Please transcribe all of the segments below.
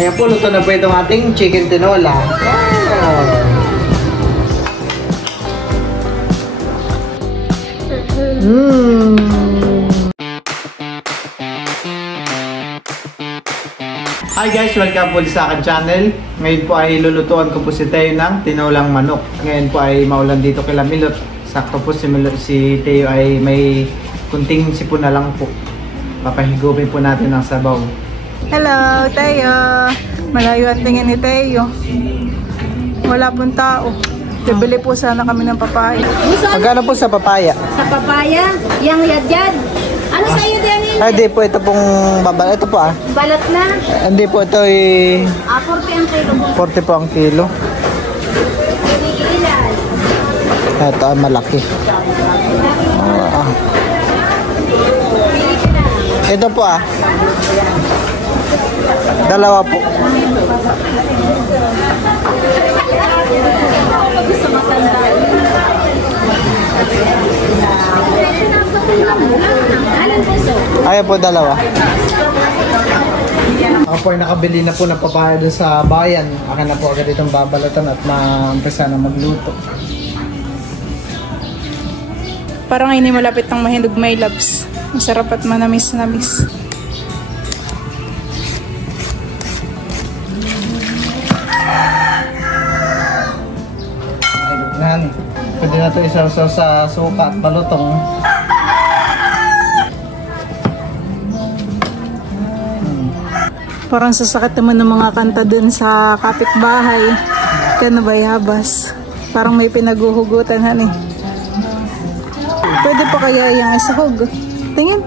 Ayan po, luto na po itong ating chicken tinola. Hi guys! Welcome po sa akin channel. Ngayon po ay lulutuan ko po si Teo ng tinolang manok. Ngayon po ay maulan dito kila Milot. Sakto po si Teo ay may kunting sipon na lang po. Papahigupin po natin ang sabaw. Hello, Teo! Malayo ang tingin ni Teo. Wala pong tao. Bibili po sana kami ng papaya. Magkano po sa papaya? Sa papaya, yang yadyad. Ano sa iyo, Daniel? Ay, di po. Ito pong babal. Ito po Balat na. Hindi po. Ito ay 40 ang kilo mo. 40 po ang kilo. Ito ay malaki. Ito po dalawa po. Ayan po, dalawa. Ako po ay nakabili na po ng papaya doon sa bayan. Akin na po agad itong babalatan at ma-umpisa na magluto. Parang ngayon malapit ng mahinog, my loves. Masarap at manamis-namis. Pwede na ito isaw-saw sa suka at balutong. Parang sasakit naman ng mga kanta dun sa kapitbahay. Kano ba yabas? Parang may pinaguhugutan, honey. Pwede pa kaya yung isahog? Tingin.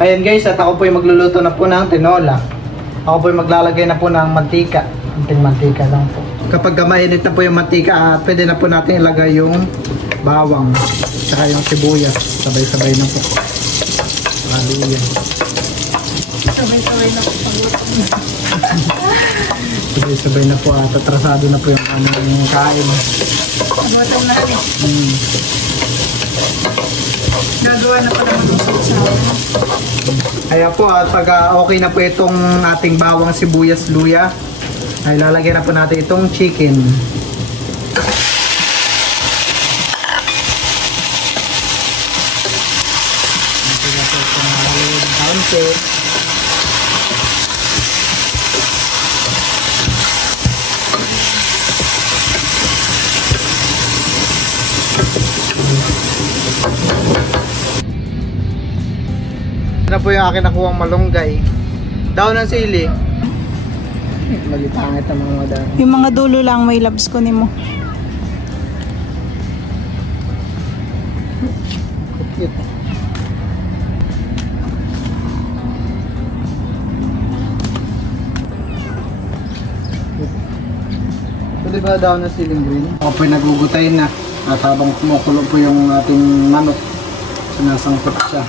Ayan guys, at ako po ay magluluto na po ng tinola. Ako po ay maglalagay na po ng mantika. Kunting mantika lang po. Kapag mainit na po yung mantika, pwede na po natin ilagay yung bawang. Saka yung sibuyas. Sabay-sabay na po. Hallelujah. Sabay-sabay na po Sabay-sabay na po at atrasado na po yung aming kain. Pagluto na rin. Nagawa na pala mag-usawa. Ayan po, at pag okay na po itong ating bawang, sibuyas, luya, ay lalagyan na po natin itong chicken. Na po yung akin nakuhang malunggay. Daon ng sili. Magipangit ang mga daon. Yung mga dulo lang may labs ko ni mo. Cute. Pwede ba daon ng siling green? Ako po nagugutay na. At habang kumukulo po yung ating manok, sinasangkot siya.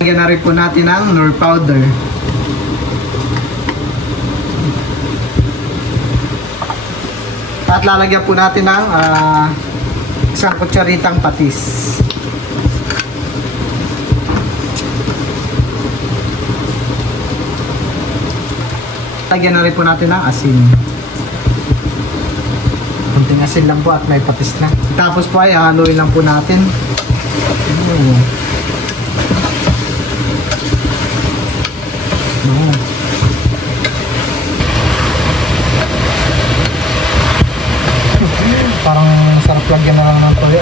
Lagyan na rin po natin ang nor powder. At lalagyan po natin ng isang kutsaritang patis. Lagyan na rin po natin ng asin. Kunting asin lang po at may patis na. Tapos po ay haluin lang po natin. Parang sarap lagyan na lang ng toyo.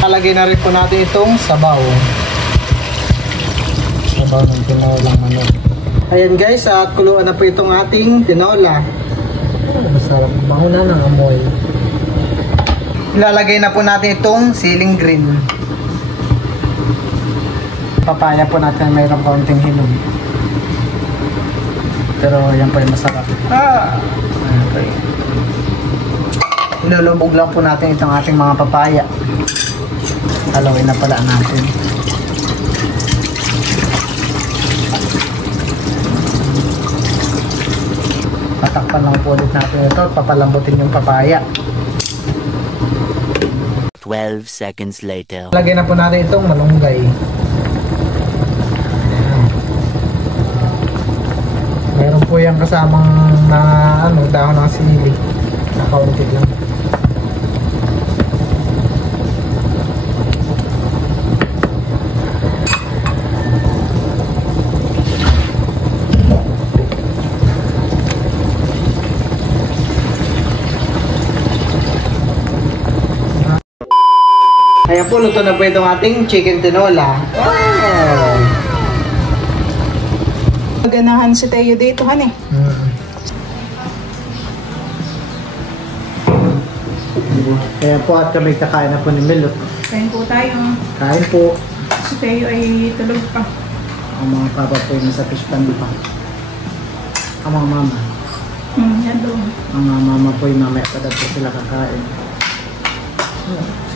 Lalagay na rin po natin itong sabaw. Sabaw ng tinolang manok. Ayan guys, at kuluan na po itong ating tinola. Masarap. Bango na ng amoy. Ilalagay na po natin itong siling green. papaya po natin mayroong kaunting hinog. Pero yan po yung masarap. Ayan po yun. Ilulubog lang po natin itong ating mga papaya. Halawin na pala natin. Patakpan lang po ulit natin ito at papalambutin yung papaya. 12 seconds later. Lagyan na po natin itong malunggay. Meron po yung kasamang na dahon ng sili. Nakaunti lang. Ayan po, luto na po itong ating chicken tinola. Wow! Maganahan si Teo dito, han eh. Ayan po at kami kakain na po ni Milot. Kain po tayo. Kain po. Si Teo ay tulog pa. Ang mga papa po yung nasa fish pan pa. Ang mga mama. Yan doon. Ang mga mama po yung mamaya pa daw po sila kakain.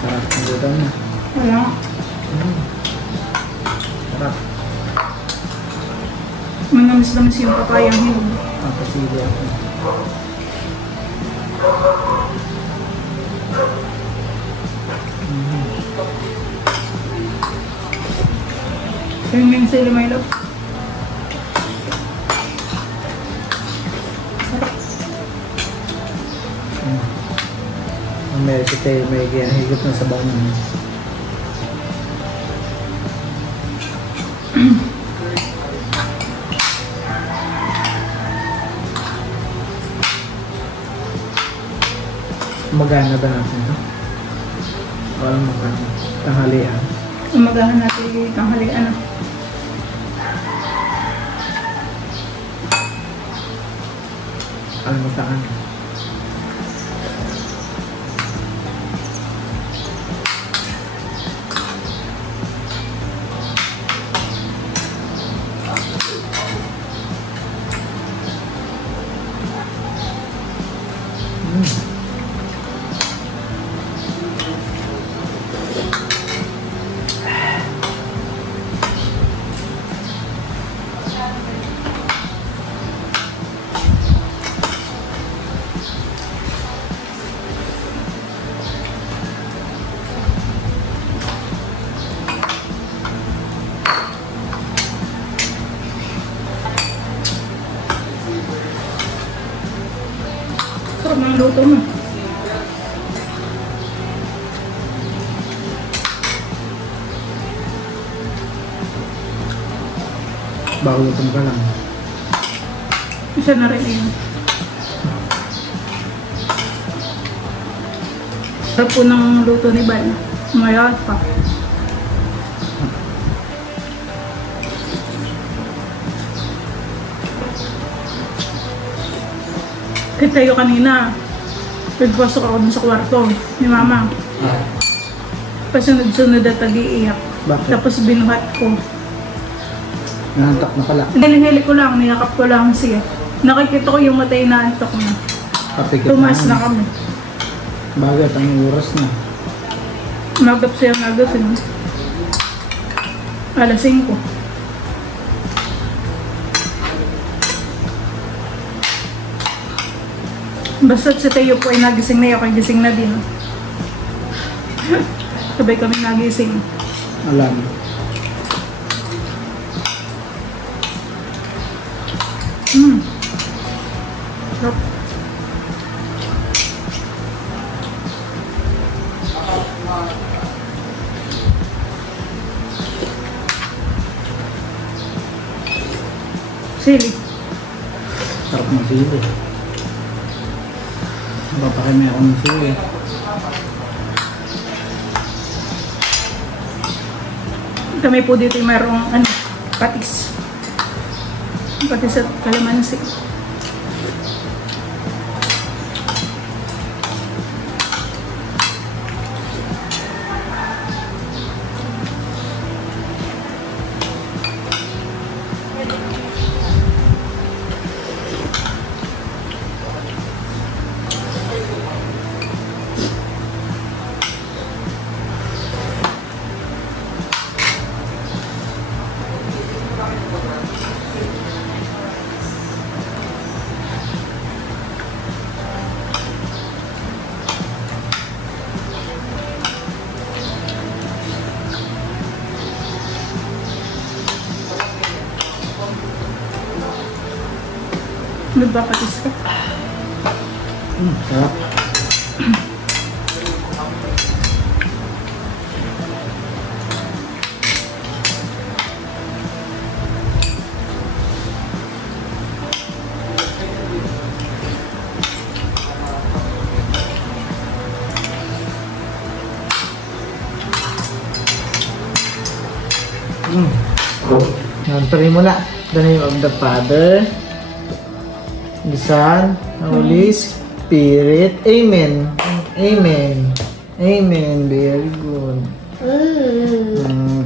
Sarap ng ludan na. Wala. Sarap. Manamis-namis yung papayang hinog. Ang pasili ako. Yung sili may love. Mamaya si Teo may higit na sabaw naman. Magana ba natin ito? Walang magana. Tanghalian. Umagahan natin tanghalian na. Almutaan. Sarap ng luto mo. Bago lutom ka lang. Isa na rin yun. Sarap po ng luto ni Bal. Mayat pa. Kahit tayo kanina, pagpasok ako dun sa kwarto ni Mama. Pasunod-sunod at nag-iiyak. Bakit? Tapos binuhat ko. Nahantak na pala. Nilihili ko lang, niyakap ko lang siya. Nakikita ko yung matay na antok na. Kapikit Tumas na kami. Bagay, ang oras na. Magap siya nagasing. Alas 5. Basta't si Teo po ay nagising na, ako ay gising na din. Sabay kami nagising. Alam. Sarap. Sili. Sarap ng sili. Papakimay ako ng sili. Kami po dito ay mayroong patis. Patis at kalamansi. Nagpapatis ka. Sarap. Yan, tuloy mo na. The name of the Father, the Son, the Holy Spirit. Amen. Amen. Amen. Very good.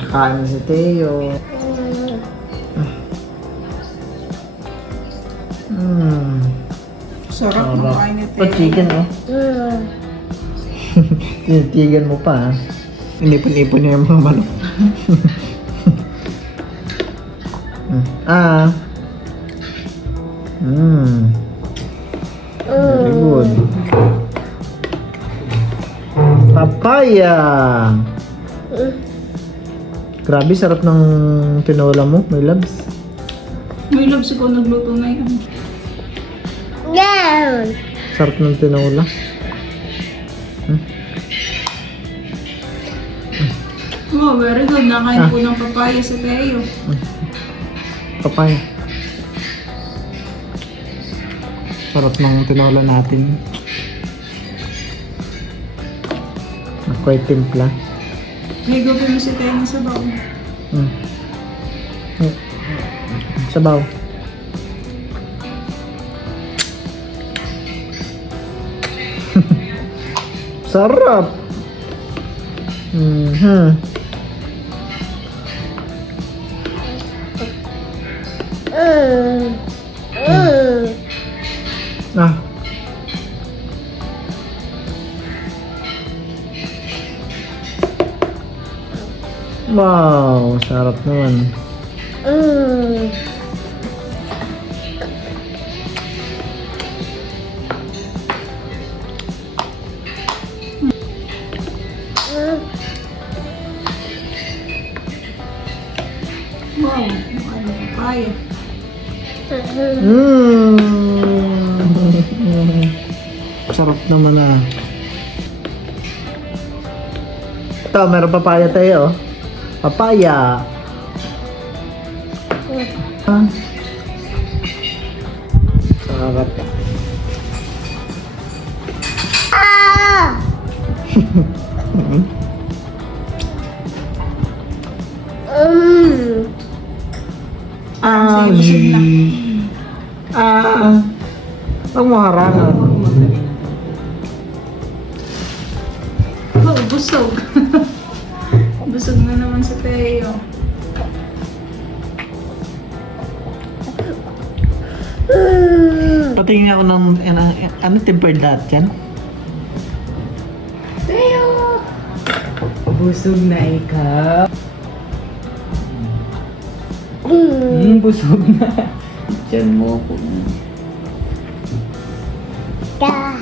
Kakain na si Teo. Sarap makain ni Oh, chicken oh. Tinitigan mo pa ha. Inipon-ipon niya yung mga manok. Very good. Papaya. Grabe, sarap ng tinola mo. May labs. May labs ko nagluto na yan. Sarap ng tinola. Oh, very good. Nakain po ng papaya sa Teo. Papaya. Sarap ng tinola natin. Ako'y timpla. May gawin mo si Teo ng sabaw. Sabaw. Sarap. Wow, sarap naman. Wow, ano papaya. Sarap naman ah. Ito, meron papaya tayo. Papaya. Sarap. Huwag mo harangan. Oh, busog. Busog na naman sa Teo. Patingin ako ng ano tempered lahat yan? Teo! Busog na ikaw. Busog na. Diyan mo po. Da.